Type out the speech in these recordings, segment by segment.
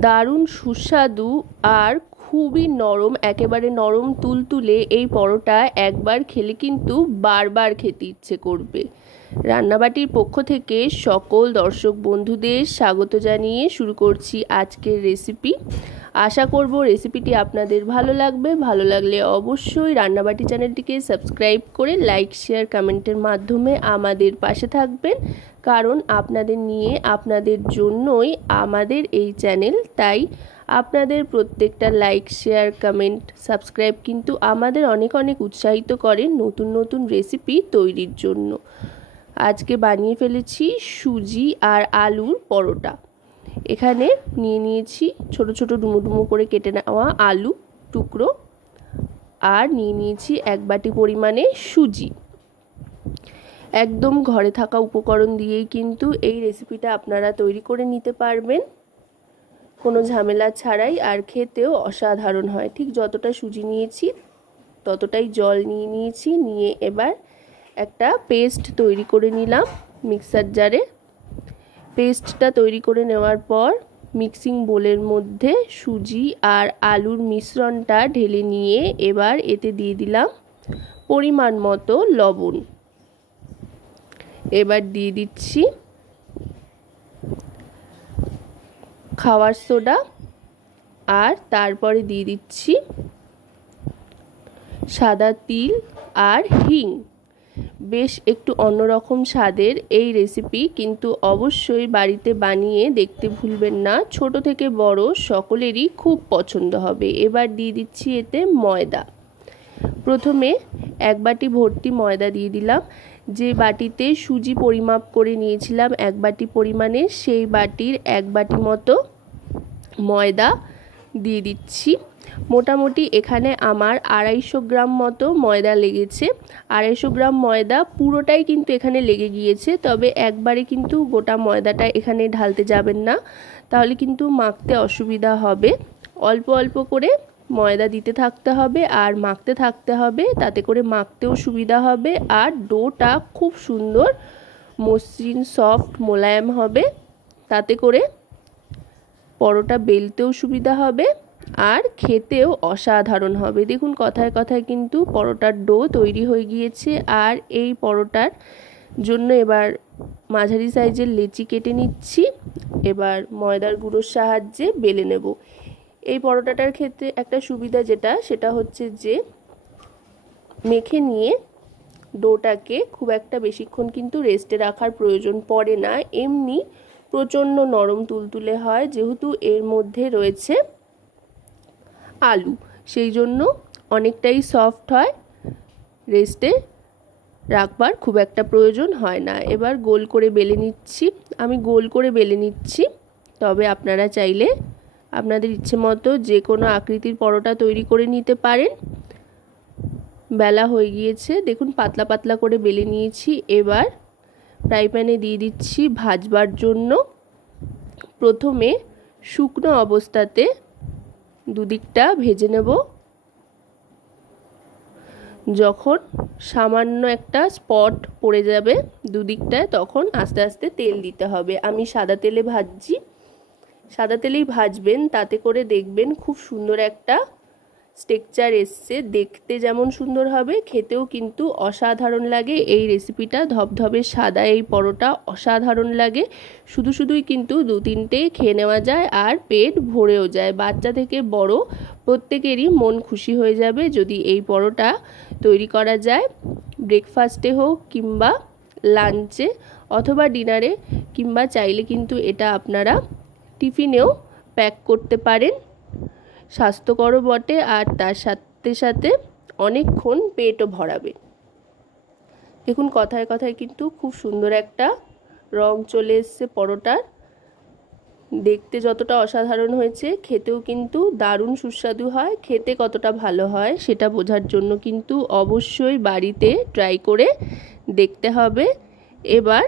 দারুণ সুস্বাদু আর খুবই নরম, একেবারে নরম তুলতুলে এই পরোটা একবার খেলে কিন্তু বারবার খেতে ইচ্ছে করবে। রান্নাবাটির পক্ষ থেকে সকল দর্শক বন্ধুদের স্বাগত জানিয়ে শুরু করছি আজকের রেসিপি। আশা করব রেসিপিটি আপনাদের ভালো লাগবে। ভালো লাগলে অবশ্যই রান্নাবাটি চ্যানেলটিকে সাবস্ক্রাইব করে লাইক, শেয়ার, কমেন্টের মাধ্যমে আমাদের পাশে থাকবেন, কারণ আপনাদের নিয়ে, আপনাদের জন্যই আমাদের এই চ্যানেল। তাই আপনাদের প্রত্যেকটা লাইক, শেয়ার, কমেন্ট, সাবস্ক্রাইব কিন্তু আমাদের অনেক অনেক উৎসাহিত করে নতুন নতুন রেসিপি তৈরির জন্য। আজকে বানিয়ে ফেলেছি সুজি আর আলুর পরোটা। এখানে নিয়ে নিয়েছি ছোট ছোট ডুমো ডুমো করে কেটে নেওয়া আলু টুকরো, আর নিয়ে নিয়েছি 1 বাটি পরিমাণে সুজি। একদম ঘরে থাকা উপকরণ দিয়েই কিন্তু এই রেসিপিটা আপনারা তৈরি করে নিতে পারবেন, কোনো ঝামেলা ছাড়াই, আর খেতেও অসাধারণ হয়। ঠিক যতটা সুজি নিয়েছি ততটাই জল নিয়ে নিয়েছি। নিয়ে এবার একটা পেস্ট তৈরি করে নিলাম মিক্সার জারে। পেস্টটা তৈরি করে নেওয়ার পর মিক্সিং বোলের মধ্যে সুজি আর আলুর মিশ্রণটা ঢেলে নিয়ে এবার এতে দিয়ে দিলাম পরিমাণ মতো লবণ। এবার দিয়ে দিচ্ছি খাওয়ার সোডা, আর তারপরে দিয়ে দিচ্ছি সাদা তিল আর হিং। বেশ একটু অন্যরকম স্বাদের এই রেসিপি, কিন্তু অবশ্যই বাড়িতে বানিয়ে দেখতে ভুলবেন না। ছোট থেকে বড় সকলেরই খুব পছন্দ হবে। এবার দিয়ে দিচ্ছি এতে ময়দা। প্রথমে 1 বাটি ভর্তি ময়দা দিয়ে দিলাম। যে বাটিতে সুজি পরিমাপ করে নিয়েছিলাম 1 বাটি পরিমাণে, সেই বাটির 1 বাটি মতো ময়দা দিয়ে দিচ্ছি। মোটামুটি এখানে আমার 250 গ্রাম মতো ময়দা লেগেছে। 250 গ্রাম ময়দা পুরোটাই কিন্তু এখানে লেগে গিয়েছে, তবে একবারে কিন্তু গোটা ময়দাটা এখানে ঢালতে যাবেন না, তাহলে কিন্তু মাখতে অসুবিধা হবে। অল্প অল্প করে ময়দা দিতে থাকতে হবে আর মাখতে থাকতে হবে, তাতে করে মাখতেও সুবিধা হবে আর ডোটা খুব সুন্দর মসৃণ, সফট, মোলায়েম হবে। তাতে করে পরোটা বেলতেও সুবিধা হবে আর খেতেও অসাধারণ হবে। দেখুন কথায় কথায় কিন্তু পরোটার ডো তৈরি হয়ে গিয়েছে। আর এই পরোটার জন্য এবার মাঝারি সাইজের লেচি কেটে নিচ্ছি। এবার ময়দার গুঁড়োর সাহায্যে বেলে নেব। এই পরোটাটার ক্ষেত্রে একটা সুবিধা সেটা হচ্ছে যে মেখে নিয়ে ডোটাকে খুব একটা বেশিক্ষণ কিন্তু রেস্টে রাখার প্রয়োজন পড়ে না। এমনি প্রচণ্ড নরম তুলতুলে হয়, যেহেতু এর মধ্যে রয়েছে আলু, সেই জন্য অনেকটাই সফট হয়, রেস্টে রাখবার খুব একটা প্রয়োজন হয় না। এবার গোল করে বেলে নিচ্ছি। আমি গোল করে বেলে নিচ্ছি, তবে আপনারা চাইলে আপনাদের ইচ্ছে মতো যে কোনো আকৃতির পরোটা তৈরি করে নিতে পারেন। বেলা হয়ে গিয়েছে, দেখুন পাতলা পাতলা করে বেলে নিয়েছি। এবার ফ্রাই প্যানে দিয়ে দিচ্ছি ভাজবার জন্য। প্রথমে শুকনো অবস্থাতে দুদিকটা ভেজে নেব। যখন সামান্য একটা স্পট পড়ে যাবে দুদিকটায়, তখন আস্তে আস্তে তেল দিতে হবে। আমি সাদা তেলে ভাজছি, সাদা তেলেই ভাজবেন, তাতে করে দেখবেন খুব সুন্দর একটা টেক্সচার এসছে। দেখতে যেমন সুন্দর হবে, খেতেও কিন্তু অসাধারণ লাগে। এই রেসিপিটা ধবধবে সাদা এই পরোটা অসাধারণ লাগে। শুধুই কিন্তু 2-3টে খেয়ে নেওয়া যায় আর পেট ভরেও যায়। বাচ্চা থেকে বড় প্রত্যেকেরই মন খুশি হয়ে যাবে যদি এই পরোটা তৈরি করা যায়। ব্রেকফাস্টে হোক কিংবা লাঞ্চে অথবা ডিনারে, কিংবা চাইলে কিন্তু এটা আপনারা টিফিনেও প্যাক করতে পারেন। স্বাস্থ্যকরও বটে, আর তার সাথে সাথে অনেকক্ষণ পেটও ভরাবে। দেখুন কথায় কথায় কিন্তু খুব সুন্দর একটা রং চলে এসছে পরোটার। দেখতে যতটা অসাধারণ হয়েছে, খেতেও কিন্তু দারুণ সুস্বাদু হয়। খেতে কতটা ভালো হয় সেটা বোঝার জন্য কিন্তু অবশ্যই বাড়িতে ট্রাই করে দেখতে হবে। এবার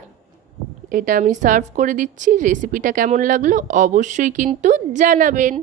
এটা আমি সার্ভ করে দিচ্ছি। রেসিপিটা কেমন লাগলো অবশ্যই কিন্তু জানাবেন।